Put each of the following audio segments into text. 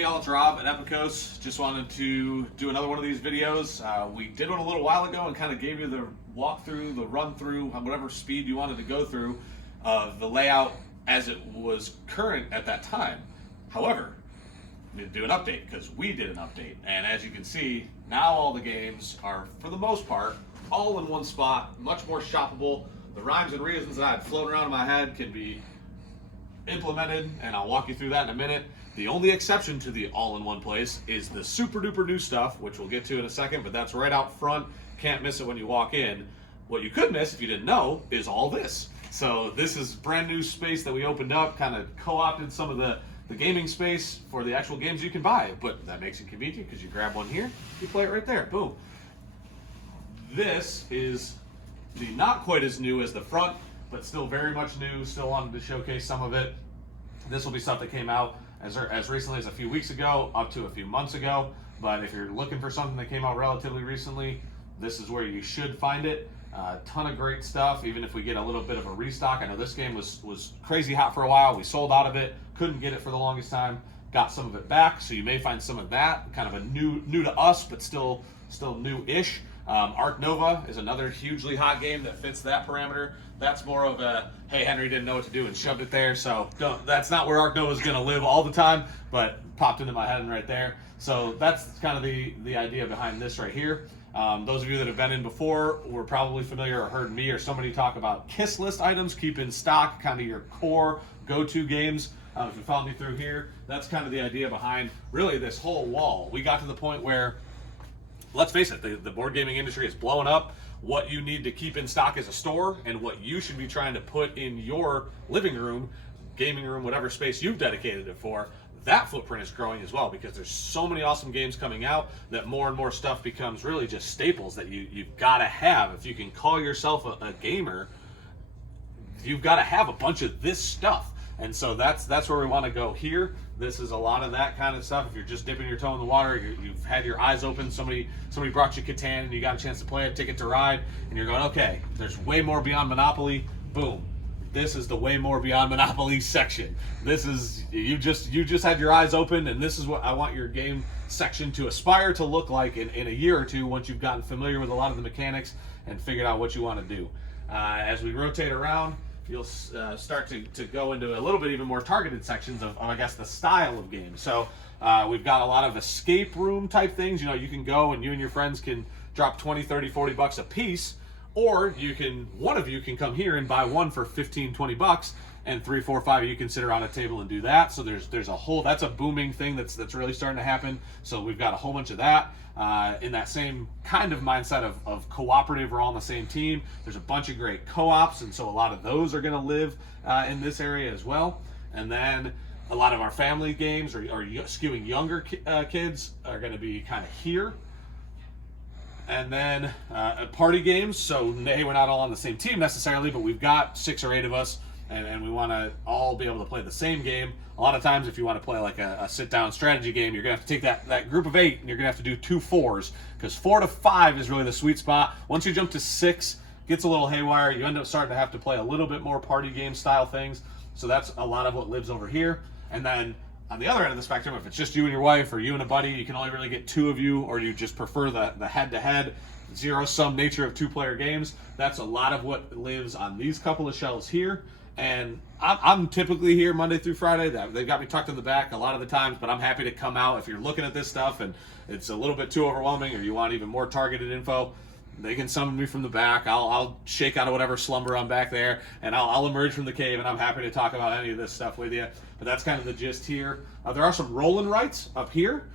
Hey all, it's Rob at Epikos. Just wanted to do another one of these videos. We did one a little while ago and kind of gave you the walkthrough, the run through, whatever speed you wanted to go through of the layout as it was current at that time. However, we did do an update because we did an update. And as you can see, now all the games are, for the most part, all in one spot, much more shoppable. The rhymes and reasons that I had floating around in my head can be implemented, and I'll walk you through that in a minute. The only exception to the all-in-one place is the super duper new stuff, which we'll get to in a second, but that's right out front. Can't miss it when you walk in. What you could miss if you didn't know is all this. So this is brand new space that we opened up, kind of co-opted some of the gaming space for the actual games you can buy, but that makes it convenient because you grab one here, you play it right there, boom. This is the not quite as new as the front, but still very much new. Still wanted to showcase some of it. This will be stuff that came out as recently as a few weeks ago, up to a few months ago. But if you're looking for something that came out relatively recently, this is where you should find it. Ton of great stuff, even if we get a little bit of a restock. I know this game was crazy hot for a while. We sold out of it, couldn't get it for the longest time. Got some of it back, so you may find some of that. Kind of a new to us, but still new-ish. Arc Nova is another hugely hot game that fits that parameter. That's more of a, hey, Henry didn't know what to do and shoved it there, so that's not where Arc Nova is going to live all the time, but popped into my head and right there. So that's kind of the idea behind this right here. Those of you that have been in before were probably familiar or heard me or somebody talk about kiss list items, keep in stock, kind of your core go-to games. If you follow me through here, that's kind of the idea behind really this whole wall. We got to the point where, let's face it, the board gaming industry is blowing up. What you need to keep in stock as a store and what you should be trying to put in your living room, gaming room, whatever space you've dedicated it for, that footprint is growing as well because there's so many awesome games coming out that more and more stuff becomes really just staples that you've got to have. If you can call yourself a gamer, you've got to have a bunch of this stuff. And so that's where we want to go here. This is a lot of that kind of stuff. If you're just dipping your toe in the water, you've had your eyes open, somebody brought you Catan and you got a chance to play it, Ticket to Ride, and you're going, okay, there's way more beyond Monopoly. Boom. This is the way more beyond Monopoly section. This is, you just had your eyes open, and this is what I want your game section to aspire to look like in a year or two once you've gotten familiar with a lot of the mechanics and figured out what you want to do. As we rotate around, you'll start to go into a little bit even more targeted sections of I guess, the style of games. So we've got a lot of escape room type things. You know, you can go and you and your friends can drop 20, 30, 40 bucks a piece, or one of you can come here and buy one for 15, 20 bucks, and 3, 4, 5 of you can sit around a table and do that. So there's a whole, that's a booming thing that's really starting to happen. So we've got a whole bunch of that. In that same kind of mindset of cooperative, we're all on the same team. There's a bunch of great co-ops, and so a lot of those are going to live in this area as well. And then a lot of our family games or skewing younger kids are going to be kind of here. And then party games. So hey, we're not all on the same team necessarily, but we've got 6 or 8 of us, and we want to all be able to play the same game. A lot of times, if you want to play like a sit-down strategy game, you're going to have to take that group of 8, and you're going to have to do 2 4s, because 4 to 5 is really the sweet spot. Once you jump to 6, gets a little haywire. You end up starting to have to play a little bit more party game style things. So that's a lot of what lives over here. And then on the other end of the spectrum, if it's just you and your wife or you and a buddy, you can only really get 2 of you, or you just prefer the head-to-head, zero-sum nature of 2-player games. That's a lot of what lives on these couple of shelves here. And I'm typically here Monday through Friday. They've got me tucked in the back a lot of the times, but I'm happy to come out if you're looking at this stuff and it's a little bit too overwhelming or you want even more targeted info. They can summon me from the back. I'll shake out of whatever slumber I'm back there, and I'll emerge from the cave, and I'm happy to talk about any of this stuff with you. But that's kind of the gist here. There are some roll and rights up here,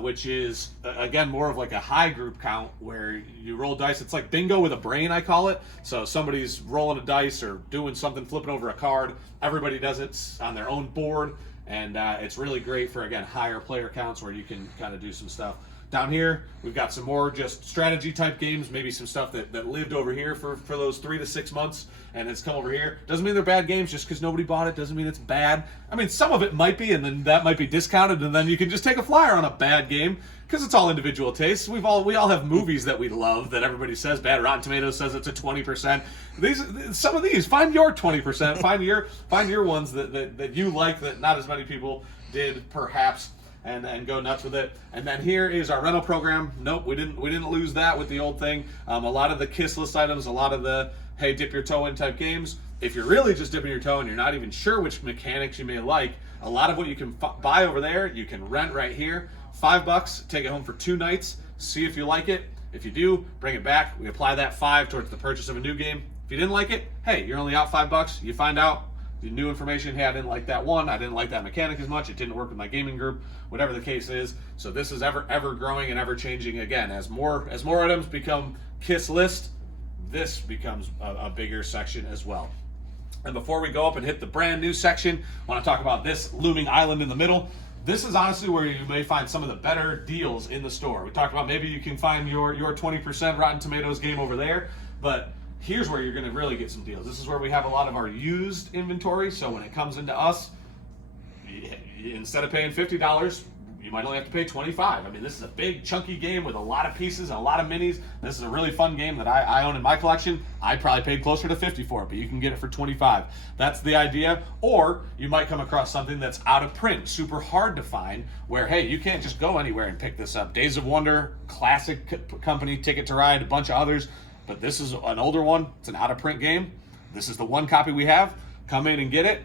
which is, again, more of like a high group count where you roll dice. It's like bingo with a brain, I call it. So somebody's rolling a dice or doing something, flipping over a card. Everybody does it on their own board, and it's really great for, again, higher player counts where you can kind of do some stuff. Down here, we've got some more just strategy type games, maybe some stuff that lived over here for those 3 to 6 months and has come over here. Doesn't mean they're bad games just because nobody bought it. Doesn't mean it's bad. I mean, some of it might be, and then that might be discounted, and then you can just take a flyer on a bad game because it's all individual tastes. We all have movies that we love that everybody says bad. Rotten Tomatoes says it's a 20%. Some of these, find your 20%. Find your ones that you like that not as many people did, perhaps. and go nuts with it. And then here is our rental program. Nope, we didn't lose that with the old thing. A lot of the kiss list items, a lot of the hey, dip your toe in type games. If you're really just dipping your toe and you're not even sure which mechanics you may like, a lot of what you can buy over there, you can rent right here. $5, take it home for 2 nights, see if you like it. If you do, bring it back. We apply that $5 towards the purchase of a new game. If you didn't like it, hey, you're only out $5. You find out the new information. Hey, I didn't like that one. I didn't like that mechanic as much. It didn't work with my gaming group. Whatever the case is. So this is ever growing and ever changing. Again, as more items become KISS list, this becomes a bigger section as well. And before we go up and hit the brand new section, I want to talk about this looming island in the middle. This is honestly where you may find some of the better deals in the store. We talked about maybe you can find your 20% Rotten Tomatoes game over there, but here's where you're going to really get some deals. This is where we have a lot of our used inventory. So when it comes into us, instead of paying $50, you might only have to pay $25. I mean, this is a big chunky game with a lot of pieces and a lot of minis. This is a really fun game that I own in my collection. I probably paid closer to $50 for it, but you can get it for $25. That's the idea. Or you might come across something that's out of print, super hard to find, where, hey, you can't just go anywhere and pick this up. Days of Wonder, classic company, Ticket to Ride, a bunch of others. But this is an older one. It's an out of print game. This is the one copy we have. Come in and get it.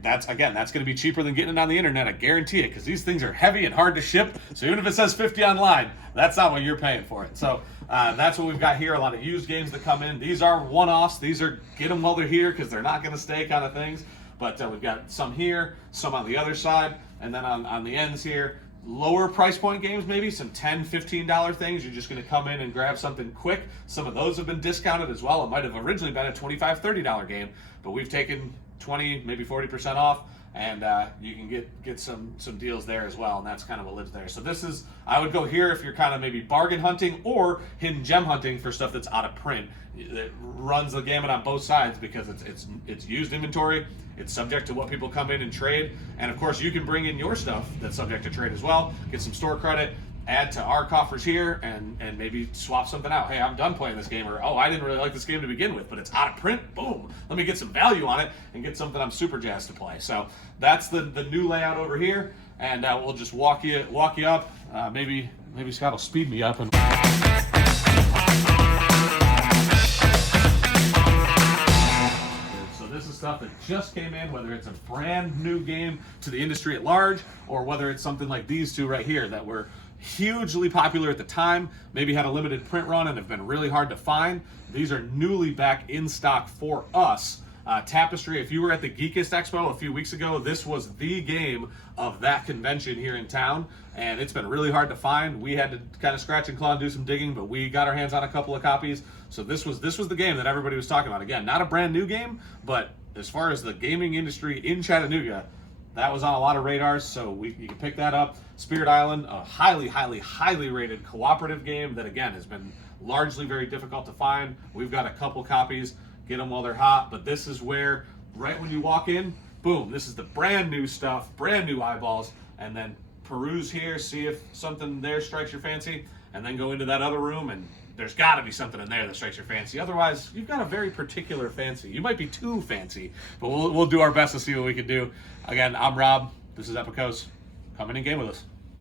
That's going to be cheaper than getting it on the internet. I guarantee it, because these things are heavy and hard to ship. So even if it says $50 online, that's not what you're paying for it. So that's what we've got here. A lot of used games that come in. These are one-offs. These are get them while they're here because they're not going to stay kind of things. But we've got some here, some on the other side, and then on the ends here, lower price point games, maybe some $10, $15 things. You're just going to come in and grab something quick. Some of those have been discounted as well. It might have originally been a $25, $30 game, but we've taken 20, maybe 40% off, and you can get some deals there as well, and that's kind of what lives there. So this is, I would go here if you're kind of maybe bargain hunting or hidden gem hunting for stuff that's out of print. It runs the gamut on both sides because it's used inventory. It's subject to what people come in and trade, and of course you can bring in your stuff that's subject to trade as well. Get some store credit, add to our coffers here, and maybe swap something out. Hey, I'm done playing this game, or oh, I didn't really like this game to begin with, but it's out of print. Boom, let me get some value on it and get something I'm super jazzed to play. So that's the new layout over here, and we'll just walk you up. Maybe Scott will speed me up and. This is stuff that just came in, whether it's a brand new game to the industry at large, or whether it's something like these two right here that were hugely popular at the time, maybe had a limited print run and have been really hard to find. These are newly back in stock for us. Tapestry, if you were at the Geekest Expo a few weeks ago, this was the game of that convention here in town, and it's been really hard to find. We had to kind of scratch and claw and do some digging, but we got our hands on a couple of copies. So this was the game that everybody was talking about. Again, not a brand new game, but as far as the gaming industry in Chattanooga, that was on a lot of radars, so you can pick that up. Spirit Island, a highly rated cooperative game that, again, has been largely very difficult to find. We've got a couple copies. Get them while they're hot, but this is where, right when you walk in, boom, this is the brand new stuff, brand new eyeballs, and then peruse here, see if something there strikes your fancy, and then go into that other room, and there's got to be something in there that strikes your fancy. Otherwise, you've got a very particular fancy. You might be too fancy, but we'll do our best to see what we can do. Again, I'm Rob. This is Epikos. Come in and game with us.